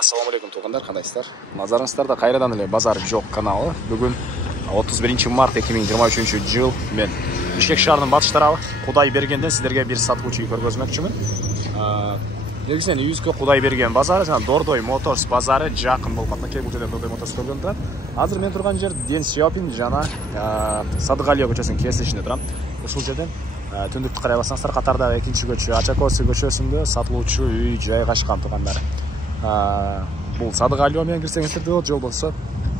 Assalamu alaikum туғандар, қандайсыздар? Назарыңыздарда қайрадан эле базар жоқ каналы. Бүгін 31 март 2023 жыл мен Бишкек шаарынын батыш тарабы Кудайбергенден сіздерге бір сатылуучу үй көргөзмөкчүмүн. Негизинен үйүбүзгө Кудайберген базары жана Дордой Моторс базары жакын болуп атат. Бул жерден Дордой Моторс көргөнүп турат. Азыр мен турган жер Ден Сиопин жана Садыгалио көчөсүнүн кесишинде турам. Ушул жерден түндүктү карай бассаңыздар катардагы экинчи көчө Ачакосы көчөсүндө сатылуучу үй жайгашкан тугандар. Бул Садыгалио менен кирсеңиздер болот, же болбосо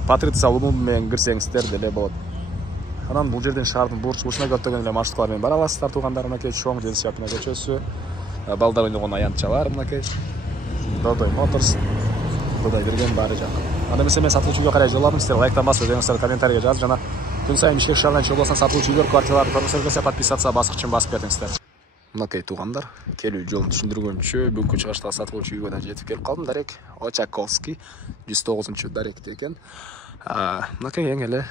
Патриция Лумум менен кирсеңиздер деле болот. Анан бул жерден шаардын бурчуна көптөгөн эле маршруттар менен бара аласыздар тугандар. Мынакей чоң Ден Сиопин көчөсү, балдар ойногон аянтчалар, мынакей Дордой Моторс, Кудайберген баары жакын. Анда эмесе мен сатылуучу үйгө карай жолладым. Сиздер лайктан басып, өздөрүңүздөр комментарийге жазып жана күн сайын Бишкек шаарынан чыгып болсо сатылуучу үйлөр, квартираларды көргүңүздөр келсе подписаться баскычын басып бериңиздер. Мынакей тугандар, келүү жолун түшүндүргөнчү бүгүнкү чыгыштагы сатылуучу үйгө да жетип келип калдым. Дарек Очаковский 109 даректе экен. Мынакей эң эле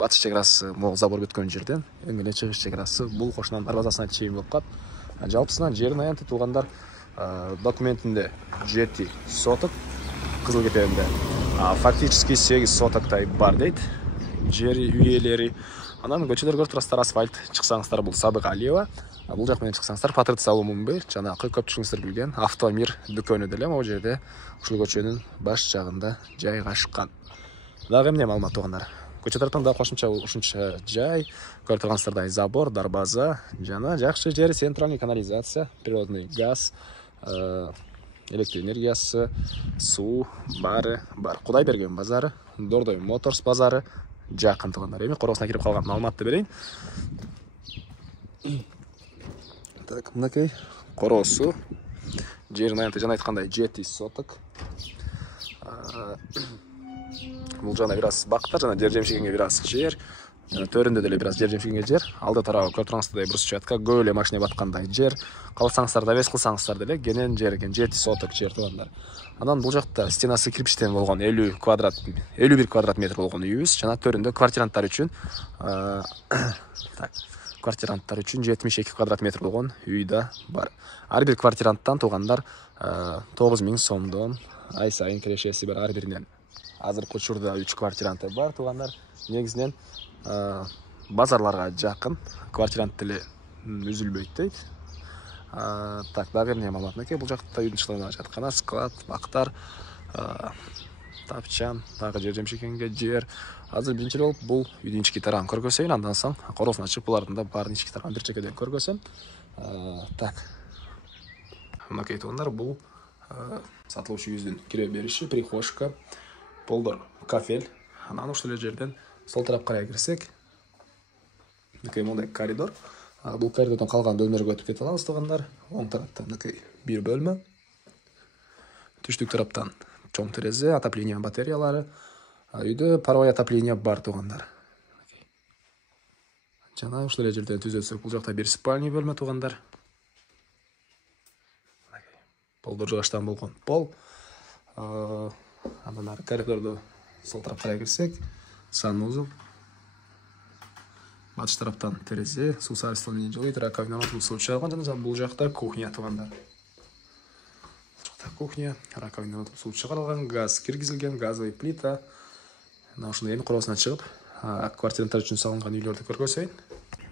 батыш чек арасы могул забор бүткөн жерден эң эле чыгыш чек арасы бул кошунан дарбазасына чейин болуп калат. Жалпысынан жерин аянты тугандар документинде 7 соток, кызыл кетебинде фактически 8 сотоктай бар дейт жери үйелери. Анан көчөлөр көрүп турасыздар, асфальт. Чыксаңыздар бул Садыгалио, бул жак менен чыксаңыздар Патриция Лумумбы, жанакы көпчүлүгүңүздөр билген Автомир дүкөнү деле могу жерде ушул көчөнүн баш жагында жайгашкан. Дагы эмне маалымат тугандар? Көчө тараптан да кошумча ушунча жай көрүп тургансыздардай забор, дарбаза жана жакшы жер, центральный канализация, природный газ, электр энергиясы, суу баары бар. Кудайберген базары, Дордой Моторс базары жакын тугандар. Эми короосуна кирип калган маалыматты берейин. Так, мынакей короосу. Жерин аянты жана айткандай 7 соток. Бул жана бир аз бактар жана жер жемшигинге бир аз жер. Жана төрүндө деле бир аз жер жемшигинге жер. Алды тарабы көрүп тургансыздардай брусчатка, көп эле машина баткандай жер. Калсаңыздар да эвес кылсаңыздар деле кенен жер экен, 7 соток жер тугандар. Анан бул жакта стенасы кирпичтен болгон 51 квадрат метр болгон үйүбүз жана төрүндө квартиранттар үчүн квартиранттар үчүн 72 квадрат метр болгон үй да бар. Ар бир квартиранттан тугандар 9000 сомдон ай сайын кирешеси бар ар биринен. Азыркы учурда 3 квартиранты бар тугандар. Негизинен базарларга жакын, квартирант деле үзүлбөйт дейт. Так, дагы эмне маалымат? Мынакей бул жакта үйдүн чыгымына жаткан склад, бактар, тапчан, дагы жер жемшигинге жер. Азыр биринчи болуп бул үйдүн ички тарабын көргөзөйүн, андан соң короосуна чыгып булардын да баарын ички тарабын бир чекеден көргөзөм. Так. Мынакей тугандар, бул сатылуучу үйүбүздүн кире бериши, прихожка, полдор, кафель. Анан ушул эле жерден сол тарапка карай кирсек, мынакей мондай коридор. Бул коридордон калган бөлмөлөргө өтүп кете алабыз тугандар. Оң тараптан мынакей бир бөлмө. Түштүк тараптан чоң терезе, отопление батареялары. Үйдө паровой отопление бар тугандар. Жана ушул эле жерден түзөтсөк, бул жакта бир спальный бөлмө тугандар. Полдор жыгачтан болгон пол. Андан ары коридорду сол тарапка карай кирсек, санузел. Батыш тараптан терезе, суу сарыстын жылыйт, раковина бар, суу чыгарган жана бул жакта кухня тугандар. Бул жакта кухня, раковина бар, суу чыгарылган, газ киргизилген, газовый плита. Мына ушундай эми короосуна чыгып, квартиранттар үчүн салынган үйлөрдү көргөзөйүн.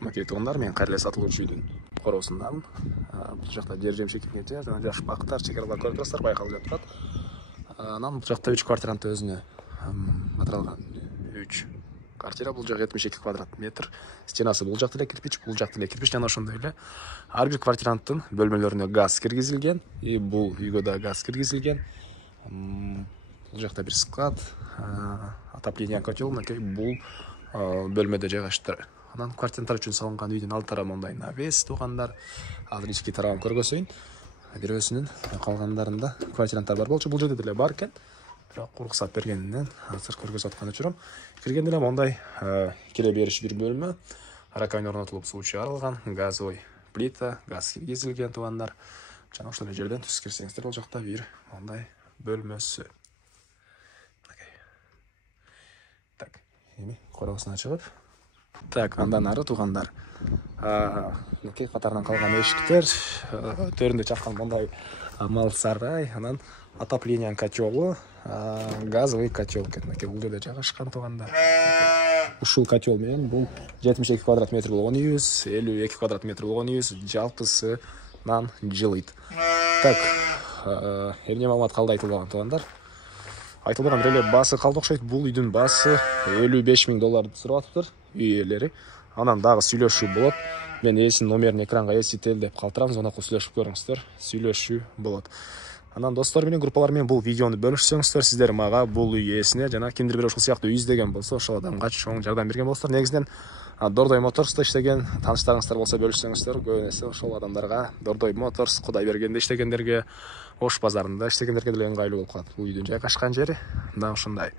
Мынакей тугандар, мен кайра эле сатылуучу үйдүн короосундамын. Бул жакта жер жемшигинге жер, жана жаш бактар, чекаралар көрүп турасыздар, байкалып жатат. Анан бул жакта 3 квартиранты өзүнө атыралган 3 квартира. Бул жак 72 квадрат метр. Стенасы бул жакта эле кирпич, бул жакта эле кирпич жана ошондой эле ар бир квартиранттын бөлмөлөрүнө газ киргизилген. Бул үйгө да газ киргизилген. Бул жакта бир склад, отопление котел, мынакей бул бөлмөдө жайгаштыр. Анан квартиранттар үчүн салынган үйдүн алды тарабы мондай навес тугандар. Азыр ички тарабын көргөзөйүн. Бирөөсүнүн калгандарында квартиранттар бар болчу, бул жерде деле бар экен. Бирок уруксат бергенден азыр көргөзүп аткан учурум. Киргенде эле мондай кире бериш бир бөлмө, раковина орнотулуп, суу чыгарылган, газовый плита, газ киргизилген тугандар. Жана ошол эле жерден түз кирсеңиздер, бул жакта бир мондай бөлмөсү. Так, эми короосуна чыгып. Так, андан ары тугандар. Мынакей катарынан калган эшиктер, төрүндө чапкан мондай мал сарай, анан отопление котелы, газовый котел екен. Бул жерде жайгашкан туугандар. Ушул котел менен бул 72 квадрат метр болгон үйүбүз, 52 квадрат метр болгон үйүбүз жалпысынан жылыйт. Так, эмне маалымат калды айтылбаган туугандар? Айтылбаган эле баасы калды окшойт. Бул үйдүн баасы $55,000 сурап атыптыр үй ээлери. Анан дагы сүйлөшүү болот. Мен ээсинин номерин экранга эсител деп калтырам, звонок сүйлөшүп көрүңүздөр. Сүйлөшүү болот. Анан достор менен, группалар менен бул видеону бөлүшсөңүздөр, сиздер мага бул үй ээсине жана кимдир бир ушул сыяктуу үй издеген болсо, ошол адамга чоң жардам берген болсоңуздар. Негизинен Дордой Моторсто иштеген тааныштарыңыздар болсо бөлүшсөңүздөр, көп эсе ошол адамдарга, Дордой Моторс, Кудайбергенде иштегендерге, Ош базарында иштегендерге деле ыңгайлуу болуп калат. Бул үйдүн жайгашкан жери мына ушундай.